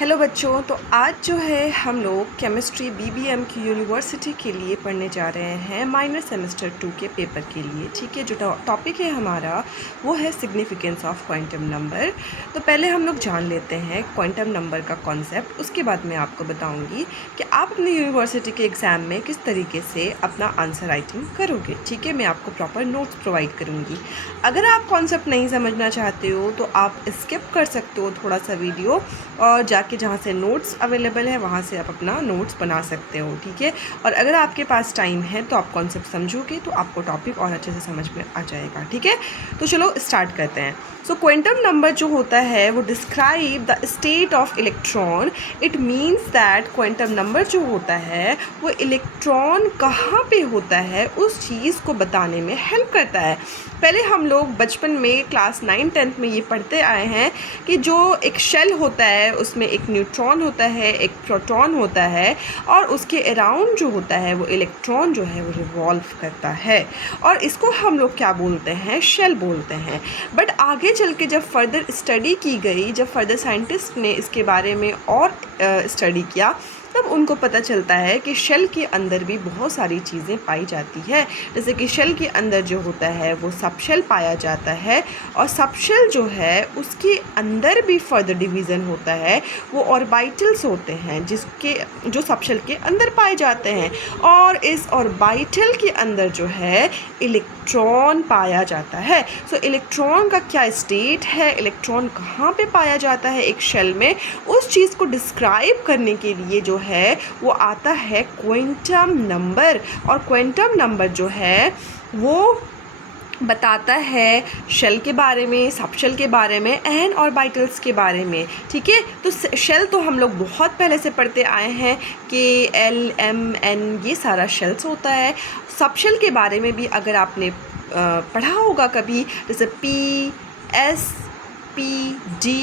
Hello बच्चों, तो आज जो है हम लोग केमिस्ट्री बीबीएम की यूनिवर्सिटी के लिए पढ़ने जा रहे हैं माइनर सेमेस्टर 2 के पेपर के लिए। ठीक है, जो टॉपिक है हमारा वो है सिग्निफिकेंस ऑफ क्वांटम नंबर। तो पहले हम लोग जान लेते हैं क्वांटम नंबर का कॉन्सेप्ट, उसके बाद मैं आपको बताऊंगी कि आप अपनी यूनिवर्सिटी के एग्ज़ाम में किस तरीके से अपना आंसर राइटिंग करोगे। ठीक है, मैं आपको प्रॉपर नोट्स प्रोवाइड करूँगी। अगर आप कॉन्सेप्ट नहीं समझना चाहते हो तो आप स्किप कर सकते हो थोड़ा सा वीडियो, और जाके जहाँ से नोट्स अवेलेबल है वहाँ से आप अपना नोट्स बना सकते हो। ठीक है, और अगर आपके पास टाइम है तो आप कॉन्सेप्ट समझोगे तो आपको टॉपिक और अच्छे से समझ में आ जाएगा। ठीक है, तो चलो स्टार्ट करते हैं। सो क्वांटम नंबर जो होता है वो describe the state of electron. It means that quantum number जो होता है वो इलेक्ट्रॉन कहाँ पे होता है उस चीज़ को बताने में हेल्प करता है। पहले हम लोग बचपन में क्लास 9-10 में ये पढ़ते आए हैं कि जो एक शेल होता है उसमें एक न्यूट्रॉन होता है, एक प्रोटॉन होता है, और उसके अराउंड जो होता है वो इलेक्ट्रॉन जो है वो रिवॉल्व करता है, और इसको हम लोग क्या बोलते हैं, शेल बोलते हैं। बट आगे चल के जब फर्दर स्टडी की गई, जब फर्दर साइंटिस्ट ने इसके बारे में और स्टडी किया, तब उनको पता चलता है कि शेल के अंदर भी बहुत सारी चीज़ें पाई जाती है। जैसे कि शेल के अंदर जो होता है वो सब शेल पाया जाता है, और सब शेल जो है उसके अंदर भी फर्दर डिवीज़न होता है। वो ऑर्बिटल्स होते हैं जो सब शेल के अंदर पाए जाते हैं, और इस ऑर्बिटल के अंदर जो है इलेक्ट्रॉन पाया जाता है। सो इलेक्ट्रॉन का क्या स्टेट है, इलेक्ट्रॉन कहाँ पे पाया जाता है एक शेल में, उस चीज़ को डिस्क्राइब करने के लिए जो है वो आता है क्वांटम नंबर। और क्वांटम नंबर जो है वो बताता है शेल के बारे में, सब शेल के बारे में, एंड ऑर्बिटल्स के बारे में। ठीक है, तो शेल तो हम लोग बहुत पहले से पढ़ते आए हैं कि LMN ये सारा शेल्स होता है। सब शेल के बारे में भी अगर आपने पढ़ा होगा कभी, जैसे PS, PD,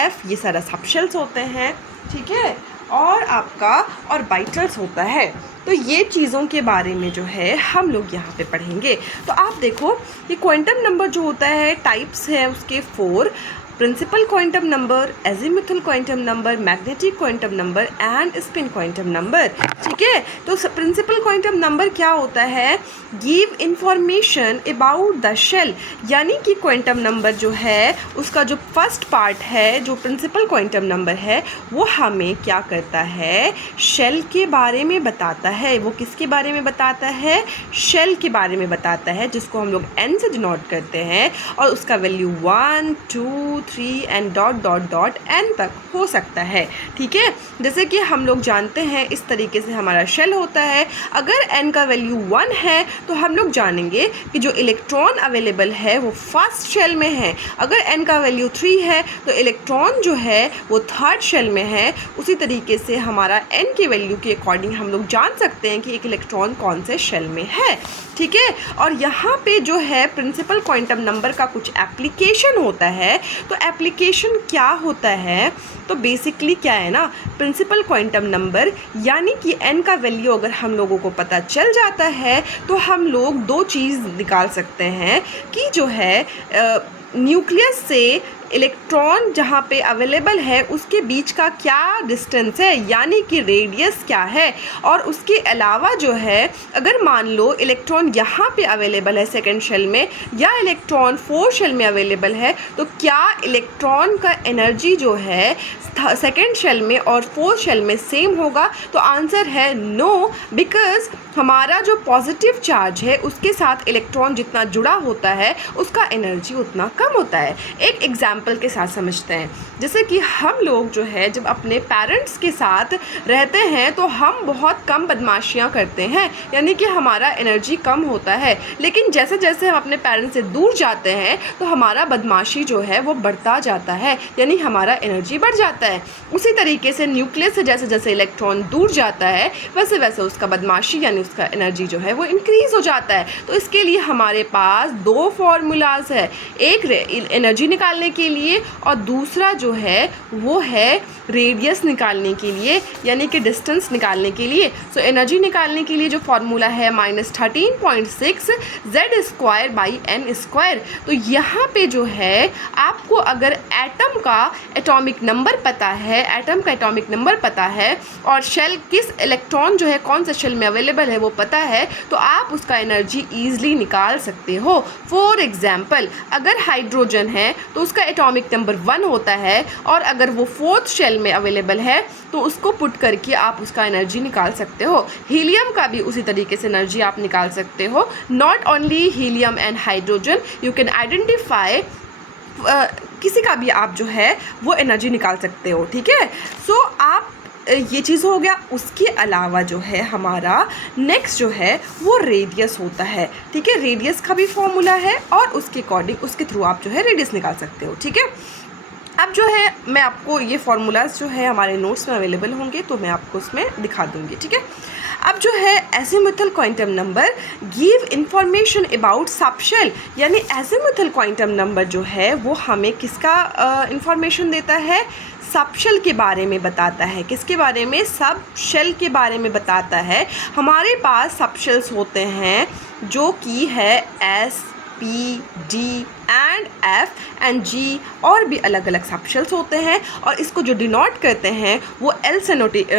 F ये सारा सब शेल्स होते हैं। ठीक है, और आपका ऑर्बिटल्स होता है। तो ये चीज़ों के बारे में जो है हम लोग यहाँ पे पढ़ेंगे। तो आप देखो ये क्वांटम नंबर जो होता है टाइप्स है उसके 4: principal quantum number, azimuthal quantum number, magnetic quantum number and spin quantum number. ठीक है, तो प्रिंसिपल क्वांटम नंबर क्या होता है, give information about the shell. यानी कि क्वांटम नंबर जो है उसका जो फर्स्ट पार्ट है, जो प्रिंसिपल क्वांटम नंबर है, वो हमें क्या करता है, शेल के बारे में बताता है। वो किसके बारे में बताता है, शेल के बारे में बताता है, जिसको हम लोग n से डिनोट करते हैं, और उसका value 1, 2, 3 and dot dot dot n तक हो सकता है। ठीक है, जैसे कि हम लोग जानते हैं इस तरीके से हमारा शेल होता है। अगर n का वैल्यू 1 है तो हम लोग जानेंगे कि जो इलेक्ट्रॉन अवेलेबल है वो फर्स्ट शेल में है। अगर n का वैल्यू 3 है तो इलेक्ट्रॉन जो है वो थर्ड शेल में है। उसी तरीके से हमारा n के वैल्यू के अकॉर्डिंग हम लोग जान सकते हैं कि एक इलेक्ट्रॉन कौन से शेल में है। ठीक है, और यहाँ पे जो है प्रिंसिपल क्वांटम नंबर का कुछ एप्लीकेशन होता है। तो एप्लीकेशन क्या होता है, तो बेसिकली क्या है ना, प्रिंसिपल क्वांटम नंबर यानी कि n का वैल्यू अगर हम लोगों को पता चल जाता है तो हम लोग दो चीज़ निकाल सकते हैं कि जो है न्यूक्लियस से इलेक्ट्रॉन जहाँ पे अवेलेबल है उसके बीच का क्या डिस्टेंस है, यानी कि रेडियस क्या है। और उसके अलावा जो है अगर मान लो इलेक्ट्रॉन यहाँ पे अवेलेबल है सेकंड शेल में, या इलेक्ट्रॉन फोर्थ शेल में अवेलेबल है, तो क्या इलेक्ट्रॉन का एनर्जी जो है सेकंड शेल में और फोर्थ शेल में सेम होगा, तो आंसर है नो, बिकॉज हमारा जो पॉजिटिव चार्ज है उसके साथ इलेक्ट्रॉन जितना जुड़ा होता है उसका एनर्जी उतना कम होता है। एक एग्जाम्पल के साथ समझते हैं, जैसे कि हम लोग जो है जब अपने पेरेंट्स के साथ रहते हैं तो हम बहुत कम बदमाशियां करते हैं, यानी कि हमारा एनर्जी कम होता है। लेकिन जैसे जैसे हम अपने पेरेंट्स से दूर जाते हैं तो हमारा बदमाशी जो है वो बढ़ता जाता है, यानी हमारा एनर्जी बढ़ जाता है। उसी तरीके से न्यूक्लियस से जैसे जैसे इलेक्ट्रॉन दूर जाता है वैसे वैसे उसका बदमाशी यानी उसका एनर्जी जो है वो इंक्रीज़ हो जाता है। तो इसके लिए हमारे पास दो फॉर्मूलाज है, एक एनर्जी निकालने के लिए और दूसरा जो है वो है रेडियस निकालने के लिए, यानी कि डिस्टेंस निकालने के लिए। सो एनर्जी निकालने के लिए जो फार्मूला है -13.6 Z²/n²। तो यहाँ पे जो है आपको अगर एटम का एटॉमिक नंबर पता है, और शेल किस इलेक्ट्रॉन जो है कौन सा शेल में अवेलेबल है वो पता है, तो आप उसका एनर्जी ईजिली निकाल सकते हो। फॉर एग्जाम्पल, अगर हाइड्रोजन है तो उसका एटॉमिक नंबर 1 होता है, और अगर वो 4th शेल में अवेलेबल है तो उसको पुट करके आप उसका एनर्जी निकाल सकते हो। हीलियम का भी उसी तरीके से एनर्जी आप निकाल सकते हो। Not only helium and hydrogen, you can identify किसी का भी आप जो है वो एनर्जी निकाल सकते हो, ठीक है। सो आप ये चीज़ हो गया। उसके अलावा जो है हमारा नेक्स्ट जो है वो रेडियस होता है, ठीक है। रेडियस का भी फॉर्मूला है और उसके अकॉर्डिंग उसके थ्रू आप जो है रेडियस निकाल सकते हो, ठीक है। अब जो है मैं आपको ये फार्मूलाज जो है हमारे नोट्स में अवेलेबल होंगे तो मैं आपको उसमें दिखा दूँगी, ठीक है। अब जो है azimuthal quantum number give information about subshell, यानी एजीमुथल क्वांटम नंबर जो है वो हमें किसका इंफॉर्मेशन देता है, सबशेल के बारे में बताता है। किसके बारे में, सब शेल के बारे में बताता है। हमारे पास सबशेल्स होते हैं जो कि है S, P, D and F and G, और भी अलग अलग सबशेल्स होते हैं, और इसको जो डिनोट करते हैं वो L से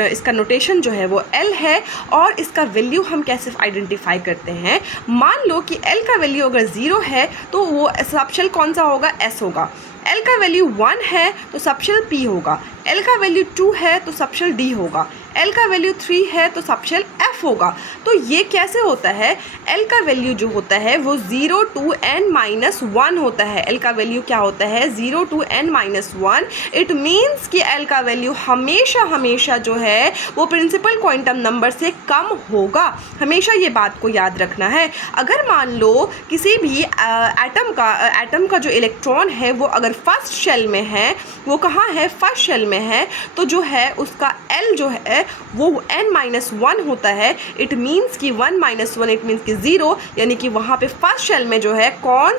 इसका नोटेशन जो है वो L है। और इसका वैल्यू हम कैसे आइडेंटिफाई करते हैं, मान लो कि L का वैल्यू अगर 0 है तो वो सबशेल कौन सा होगा, S होगा। L का वैल्यू 1 है तो सबशेल P होगा। L का वैल्यू 2 है तो सबशेल D होगा। L का वैल्यू 3 है तो सबशेल F होगा। तो ये कैसे होता है, L का वैल्यू जो होता है वो 0 to n-1 होता है। L का वैल्यू क्या होता है, 0 to n-1। इट मीन्स कि L का वैल्यू हमेशा जो है वो प्रिंसिपल क्वांटम नंबर से कम होगा। हमेशा ये बात को याद रखना है। अगर मान लो किसी भी एटम का जो इलेक्ट्रॉन है वो अगर फर्स्ट शेल में है, वो कहाँ है, फर्स्ट शेल में है, तो जो है उसका L जो है वो n-1 होता है। इट मीन्स कि 1-1 इट मीन्स कि 0, यानी कि वहाँ पे फर्स्ट शेल में जो है कौन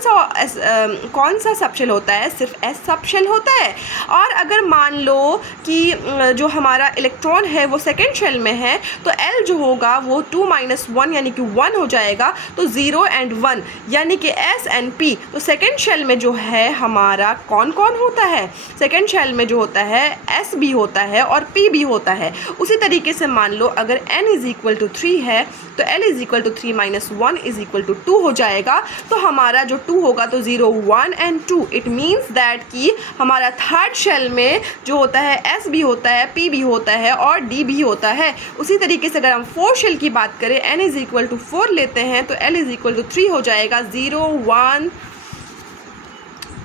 सा सबशेल होता है, सिर्फ S सबशेल होता है। और अगर मान लो कि जो हमारा इलेक्ट्रॉन है वो सेकेंड शेल में है तो L जो होगा वो 2-1 यानी कि 1 हो जाएगा। तो 0 and 1 यानी कि S and P। तो सेकेंड शेल में जो है हमारा कौन कौन होता है, सेकेंड शेल में जो होता है S भी होता है और P भी होता है। उसी तरीके से मान लो अगर n = 3 है तो L = 3 - 1 = 2 हो जाएगा। तो हमारा जो 2 होगा तो 0, 1 and 2। इट मीन्स दैट कि हमारा थर्ड शेल में जो होता है S भी होता है, P भी होता है और D भी होता है। उसी तरीके से अगर हम 4 शेल की बात करें, n = 4 लेते हैं तो L = 3 हो जाएगा, 0, 1,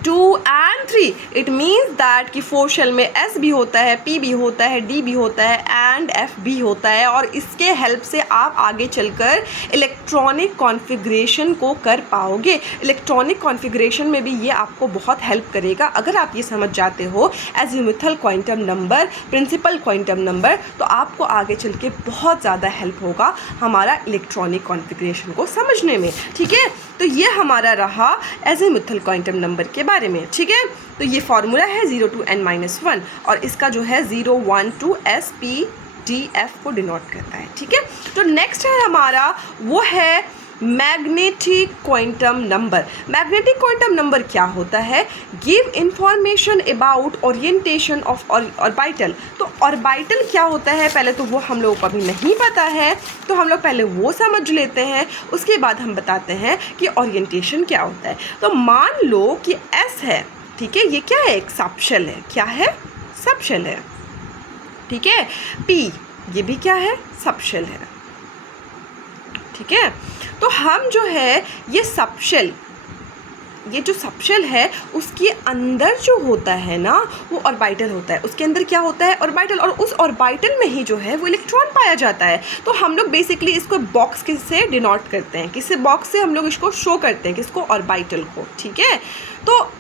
2 and 3। इट मीन्स दैट कि 4 शेल में S भी होता है, P भी होता है, D भी होता है एंड F भी होता है। और इसके हेल्प से आप आगे चलकर इलेक्ट्रॉनिक कॉन्फ़िगरेशन को कर पाओगे। इलेक्ट्रॉनिक कॉन्फ़िगरेशन में भी ये आपको बहुत हेल्प करेगा। अगर आप ये समझ जाते हो azimuthal quantum number, principal quantum number, तो आपको आगे चल के बहुत ज़्यादा हेल्प होगा हमारा इलेक्ट्रॉनिक कॉन्फ़िगरेशन को समझने में, ठीक है। तो ये हमारा रहा एजीमुथल क्वांटम नंबर के बारे में, ठीक है। तो ये फार्मूला है 0 to n-1 और इसका जो है 0, 1, 2 S, P, D, F को डिनोट करता है, ठीक है। तो नेक्स्ट है हमारा वो है magnetic quantum number. Magnetic quantum number क्या होता है, give information about orientation of orbital. तो ऑर्बिटल क्या होता है पहले तो वो हम लोगों को अभी नहीं पता है, तो हम लोग पहले वो समझ लेते हैं, उसके बाद हम बताते हैं कि ओरिएंटेशन क्या होता है। तो मान लो कि S है, ठीक है, ये क्या है, एक सबशेल है। क्या है, सबशेल है, ठीक है। P ये भी क्या है, सबशेल है, ठीक है। तो हम जो है ये सबशेल, ये जो सबशेल है उसके अंदर जो होता है ना वो ऑर्बिटल होता है। उसके अंदर क्या होता है, ऑर्बिटल, और उस ऑर्बिटल में ही जो है वो इलेक्ट्रॉन पाया जाता है। तो हम लोग बेसिकली इसको बॉक्स से डिनोट करते हैं, किसी बॉक्स से हम लोग इसको शो करते हैं, किसको, ऑर्बिटल को, ठीक है। तो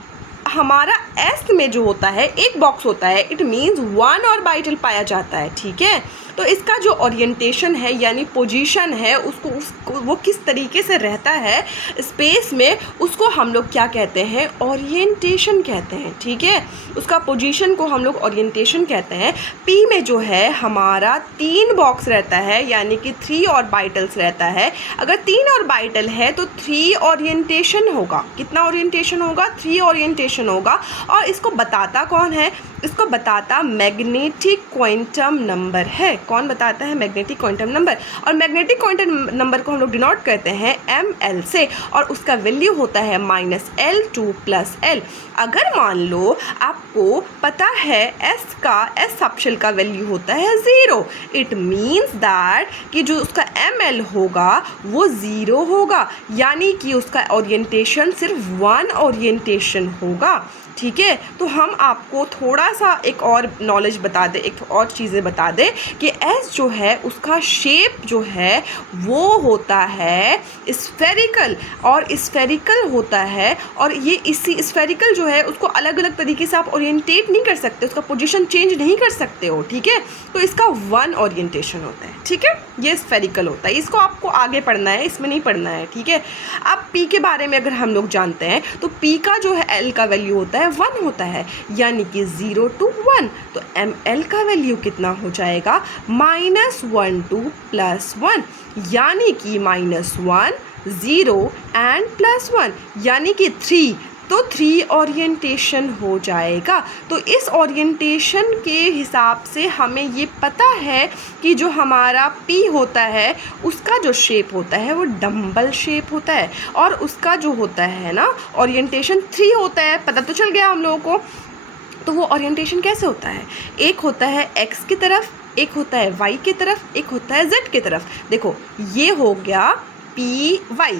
हमारा S में जो होता है एक बॉक्स होता है, इट मीन्स 1 ऑर्बिटल पाया जाता है, ठीक है। तो इसका जो ओरिएंटेशन है यानी पोजीशन है उसको वो किस तरीके से रहता है स्पेस में, उसको हम लोग क्या कहते हैं, ओरिएंटेशन कहते हैं। ठीक है, उसका पोजीशन को हम लोग ओरिएंटेशन कहते हैं। पी में जो है हमारा 3 बॉक्स रहता है यानी कि 3 ऑर्बिटल्स रहता है। अगर 3 ऑर्बिटल है तो 3 ओरिएंटेशन होगा। कितना ओरिएंटेशन होगा? 3 ओरिएंटेशन होगा। और इसको बताता कौन है? इसको बताता मैग्नेटिक क्वांटम नंबर है। कौन बताता है? Magnetic quantum number. और मैग्नेटिक क्वांटम नंबर को हम लोग डिनोट करते हैं ml से, और उसका वैल्यू होता है -L2 + L। अगर मान लो आपको पता है S सबशेल का वैल्यू होता है 0, इट मीन्स दैट कि जो उसका ml होगा वो 0 होगा, यानी कि उसका ओरिएंटेशन सिर्फ 1 ओरिएंटेशन होगा। ठीक है, तो हम आपको थोड़ा सा एक और नॉलेज बता दें, एक और चीज़ें बता दें कि S जो है उसका शेप जो है वो होता है स्फेरिकल, और स्फेरिकल होता है। और ये इसी स्फेरिकल जो है उसको अलग अलग तरीके से आप ओरिएंटेट नहीं कर सकते, उसका पोजीशन चेंज नहीं कर सकते हो। ठीक है, तो इसका 1 ओरिएंटेशन होता है। ठीक है, ये स्फेरिकल होता है। इसको आपको आगे पढ़ना है, इसमें नहीं पढ़ना है। ठीक है, अब P के बारे में अगर हम लोग जानते हैं तो P का जो है L का वैल्यू होता है 1 होता है, यानी कि 0 to 1। तो ml का वैल्यू कितना हो जाएगा? -1 to +1, यानी कि -1 0 एंड +1 यानी कि 3। तो 3 ओरिएंटेशन हो जाएगा। तो इस ओरिएंटेशन के हिसाब से हमें ये पता है कि जो हमारा P होता है उसका जो शेप होता है वो डम्बल शेप होता है, और उसका जो होता है ना ओरिएंटेशन 3 होता है। पता तो चल गया हम लोगों को। तो वो ओरिएंटेशन कैसे होता है? एक होता है x की तरफ, एक होता है y की तरफ, एक होता है z की तरफ। देखो, ये हो गया PY,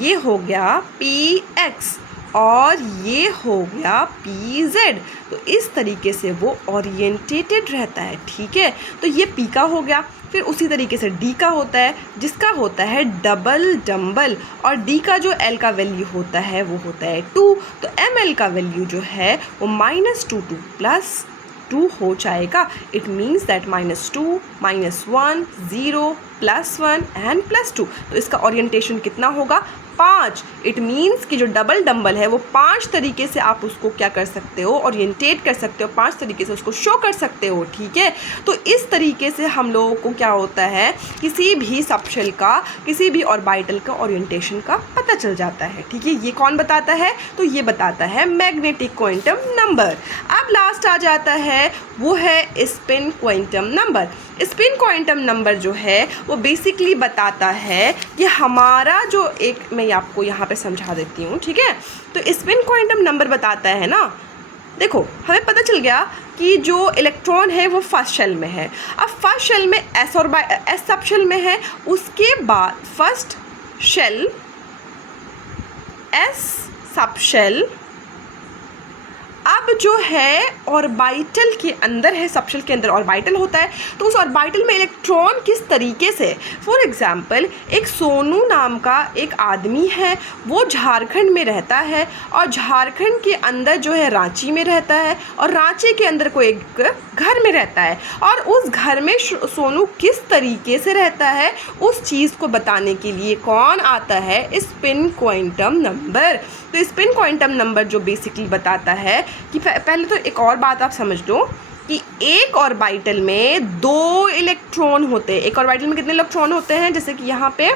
ये हो गया PX, और ये हो गया PZ। तो इस तरीके से वो ओरिएंटेटेड रहता है। ठीक है, तो ये P का हो गया। फिर उसी तरीके से D का होता है, जिसका होता है डबल डम्बल, और D का जो L का वैल्यू होता है वो होता है 2। तो ML का वैल्यू जो है वो -2 to +2 हो जाएगा। It means that -2 -1 0 +1 and +2। तो इसका ओरिएंटेशन कितना होगा? 5। इट मीन्स कि जो डबल डम्बल है वो 5 तरीके से आप उसको क्या कर सकते हो? ओरिएंटेट कर सकते हो, 5 तरीके से उसको शो कर सकते हो। ठीक है, तो इस तरीके से हम लोगों को क्या होता है, किसी भी सबशेल का, किसी भी ऑर्बिटल का ओरिएंटेशन का पता चल जाता है। ठीक है, ये कौन बताता है? तो ये बताता है मैग्नेटिक क्वांटम नंबर। अब लास्ट आ जाता है वो है spin quantum number. Spin quantum number जो है वो बेसिकली बताता है कि हमारा जो एक, मैं आपको यहाँ पे समझा देती हूँ। ठीक है, तो स्पिन क्वांटम नंबर बताता है ना, देखो हमें पता चल गया कि जो इलेक्ट्रॉन है वो फर्स्ट शेल में है। अब फर्स्ट शेल में S सबशेल में है, उसके बाद फर्स्ट शेल S सबशेल अब जो है ऑर्बिटल के अंदर है, सबशेल के अंदर ऑर्बिटल होता है। तो उस ऑर्बिटल में इलेक्ट्रॉन किस तरीके से, फॉर एग्जांपल एक सोनू नाम का एक आदमी है, वो झारखंड में रहता है, और झारखंड के अंदर जो है रांची में रहता है, और रांची के अंदर कोई एक घर में रहता है, और उस घर में सोनू किस तरीके से रहता है उस चीज़ को बताने के लिए कौन आता है? Spin quantum number. तो स्पिन क्वांटम नंबर जो बेसिकली बताता है कि पहले तो एक और बात आप समझ लो कि एक ऑर्बिटल में 2 इलेक्ट्रॉन होते हैं। एक ऑर्बिटल में कितने इलेक्ट्रॉन होते हैं? जैसे कि यहाँ पे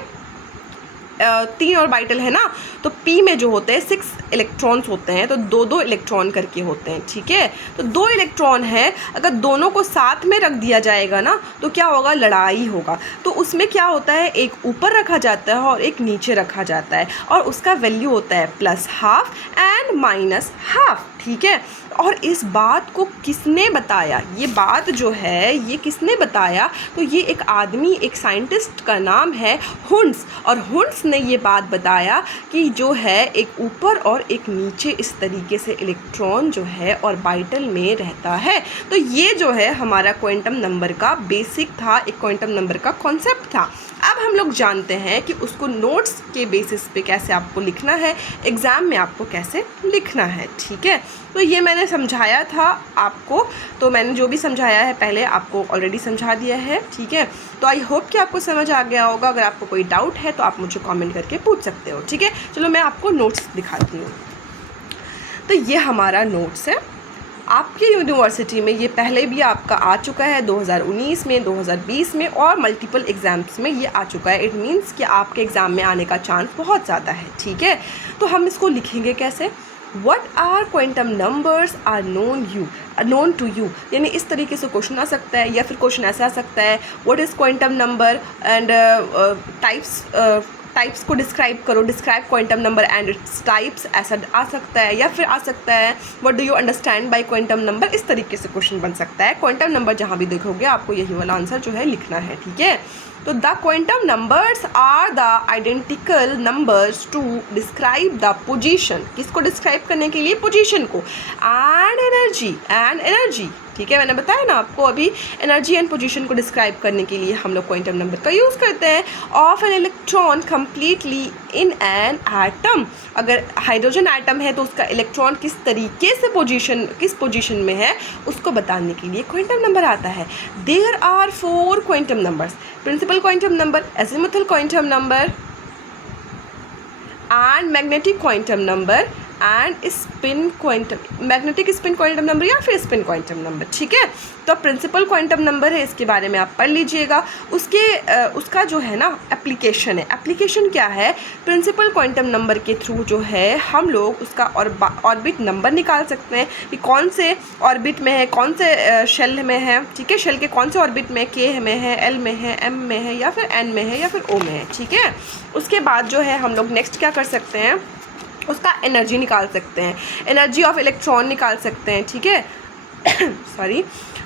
3 ऑर्बिटल है ना, तो P में जो होते हैं 6 इलेक्ट्रॉन्स होते हैं, तो 2-2 इलेक्ट्रॉन करके होते हैं। ठीक है, तो 2 इलेक्ट्रॉन है, अगर दोनों को साथ में रख दिया जाएगा ना तो क्या होगा? लड़ाई होगा। तो उसमें क्या होता है, एक ऊपर रखा जाता है और एक नीचे रखा जाता है, और उसका वैल्यू होता है +½ एंड -½ ठीक है, और इस बात को किसने बताया? ये बात जो है ये किसने बताया? तो ये एक आदमी, एक साइंटिस्ट का नाम है हुंड्स, और हुंड्स ने ये बात बताया कि जो है एक ऊपर और एक नीचे इस तरीके से इलेक्ट्रॉन जो है ऑर्बिटल में रहता है। तो ये जो है हमारा क्वांटम नंबर का बेसिक था, एक क्वांटम नंबर का कॉन्सेप्ट था। अब हम लोग जानते हैं कि उसको नोट्स के बेसिस पे कैसे आपको लिखना है, एग्ज़ाम में आपको कैसे लिखना है, ठीक है। तो ये मैंने समझाया था आपको, तो मैंने जो भी समझाया है पहले आपको ऑलरेडी समझा दिया है, ठीक है। तो आई होप कि आपको समझ आ गया होगा। अगर आपको कोई डाउट है तो आप मुझे कमेंट करके पूछ सकते हो, ठीक है। चलो मैं आपको नोट्स दिखाती हूँ। तो ये हमारा नोट्स है। आपकी यूनिवर्सिटी में ये पहले भी आपका आ चुका है 2019 में, 2020 में और मल्टीपल एग्ज़ाम्स में ये आ चुका है। इट मीन्स कि आपके एग्ज़ाम में आने का चांस बहुत ज़्यादा है, ठीक है। तो हम इसको लिखेंगे कैसे? What are quantum numbers are known to you, यानी इस तरीके से क्वेश्चन आ सकता है, या फिर क्वेश्चन ऐसा आ सकता है what is quantum number and types को डिस्क्राइब करो, describe quantum number and its types, ऐसा आ सकता है। या फिर आ सकता है what do you understand by quantum number, इस तरीके से क्वेश्चन बन सकता है। क्वांटम नंबर जहाँ भी देखोगे आपको यही वाला आंसर जो है लिखना है, ठीक है। तो the quantum numbers are the identical numbers to describe the position, किसको डिस्क्राइब करने के लिए? पोजीशन को। एंड एनर्जी, ठीक है। मैंने बताया ना आपको अभी, एनर्जी एंड पोजीशन को डिस्क्राइब करने के लिए हम लोग क्वांटम नंबर का यूज़ करते हैं। Of an electron completely in an atom, अगर हाइड्रोजन एटम है तो उसका इलेक्ट्रॉन किस तरीके से किस पोजीशन में है उसको बताने के लिए क्वांटम नंबर आता है। There are 4 quantum numbers, principal quantum number, azimuthal quantum number and magnetic quantum number and magnetic spin quantum number या फिर स्पिन क्वांटम नंबर, ठीक है। तो प्रिंसिपल क्वांटम नंबर है, इसके बारे में आप पढ़ लीजिएगा। उसका जो है ना एप्लीकेशन है। एप्लीकेशन क्या है? प्रिंसिपल क्वांटम नंबर के थ्रू जो है हम लोग उसका ऑर्बिट नंबर निकाल सकते हैं कि कौन से ऑर्बिट में है, कौन से शेल में है, ठीक है। शेल के कौन से ऑर्बिट में, के में है, एल में है, एम में है या फिर एन में है या फिर ओ में है, ठीक है। उसके बाद जो है हम लोग नेक्स्ट क्या कर सकते हैं, उसका एनर्जी निकाल सकते हैं, एनर्जी ऑफ इलेक्ट्रॉन निकाल सकते हैं, ठीक है। सॉरी,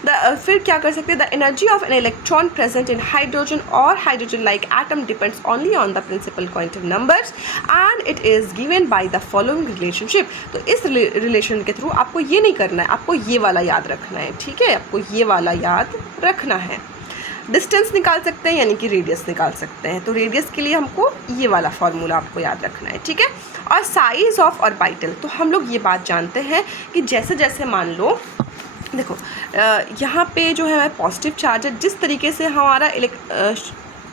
फिर क्या कर सकते हैं? The energy of an electron present in hydrogen और hydrogen like atom depends only on the principal quantum numbers and it is given by the following relationship. तो इस रिलेशन के थ्रू आपको ये नहीं करना है, आपको ये वाला याद रखना है, ठीक है। आपको ये वाला याद रखना है। डिस्टेंस निकाल सकते हैं यानी कि रेडियस निकाल सकते हैं, तो रेडियस के लिए हमको ये वाला फार्मूला आपको याद रखना है, ठीक है। और साइज ऑफ ऑर्बिटल, तो हम लोग ये बात जानते हैं कि जैसे जैसे मान लो देखो यहाँ पे जो है पॉजिटिव चार्ज है, जिस तरीके से हमारा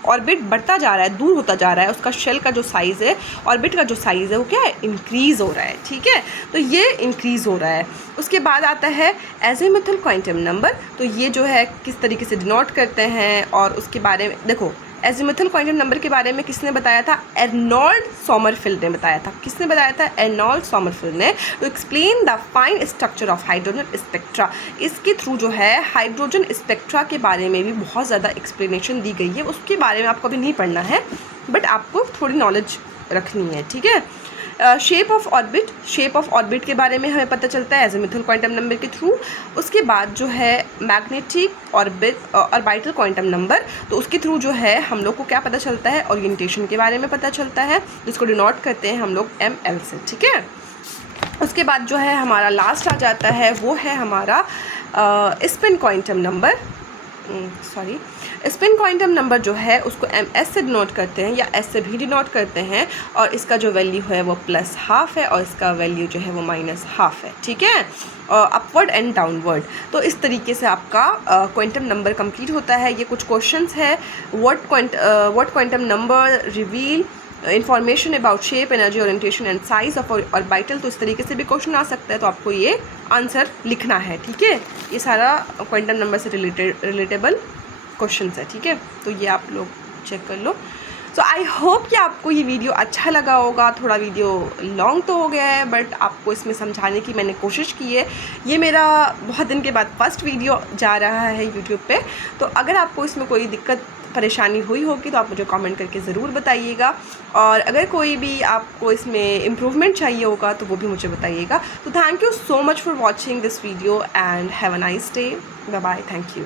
ऑर्बिट बढ़ता जा रहा है, दूर होता जा रहा है, उसका शेल का जो साइज़ है, ऑर्बिट का जो साइज़ है वो क्या है? इंक्रीज़ हो रहा है, ठीक है। तो ये इंक्रीज़ हो रहा है। उसके बाद आता है एजिमुथल क्वांटम नंबर, तो ये जो है किस तरीके से डिनोट करते हैं, और उसके बारे में देखो एजिमुथल क्वांटम नंबर के बारे में किसने बताया था? एर्नोल्ड सोमरफेल्ड ने बताया था। किसने बताया था? एर्नोल्ड सोमरफेल्ड ने। तो explain the fine structure of hydrogen spectra, इसके थ्रू जो है हाइड्रोजन स्पेक्ट्रा के बारे में भी बहुत ज़्यादा एक्सप्लेनेशन दी गई है। उसके बारे में आपको अभी नहीं पढ़ना है, बट आपको थोड़ी नॉलेज रखनी है, ठीक है। शेप ऑफ ऑर्बिट के बारे में हमें पता चलता है एजिमुथल क्वांटम नंबर के थ्रू। उसके बाद जो है मैग्नेटिक ऑर्बिटल क्वांटम नंबर, तो उसके थ्रू जो है हम लोग को क्या पता चलता है? ओरिएंटेशन के बारे में पता चलता है, जिसको डिनोट करते हैं हम लोग ML से, ठीक है। उसके बाद जो है हमारा लास्ट आ जाता है, वो है हमारा spin quantum number, spin quantum number जो है उसको MS से डिनोट करते हैं या S से भी डिनोट करते हैं, और इसका जो वैल्यू है वो +½ है और इसका वैल्यू जो है वो -½ है, ठीक है। अपवर्ड एंड डाउनवर्ड, तो इस तरीके से आपका क्वांटम नंबर कंप्लीट होता है। ये कुछ क्वेश्चंस है। What quantum number reveal information about shape, energy, orientation and size of orbital, तो इस तरीके से भी क्वेश्चन आ सकता है। तो आपको ये आंसर लिखना है, ठीक है। ये सारा क्वांटम नंबर से रिलेटेबल क्वेश्चंस है, ठीक है। तो ये आप लोग चेक कर लो। सो आई होप कि आपको ये वीडियो अच्छा लगा होगा। थोड़ा वीडियो लॉन्ग तो हो गया है, बट आपको इसमें समझाने की मैंने कोशिश की है। ये मेरा बहुत दिन के बाद फर्स्ट वीडियो जा रहा है यूट्यूब पे, तो अगर आपको इसमें कोई दिक्कत परेशानी हुई होगी तो आप मुझे कमेंट करके ज़रूर बताइएगा, और अगर कोई भी आपको इसमें इम्प्रूवमेंट चाहिए होगा तो वो भी मुझे बताइएगा। तो thank you so much for watching this video and have a nice day. Bye bye, thank you.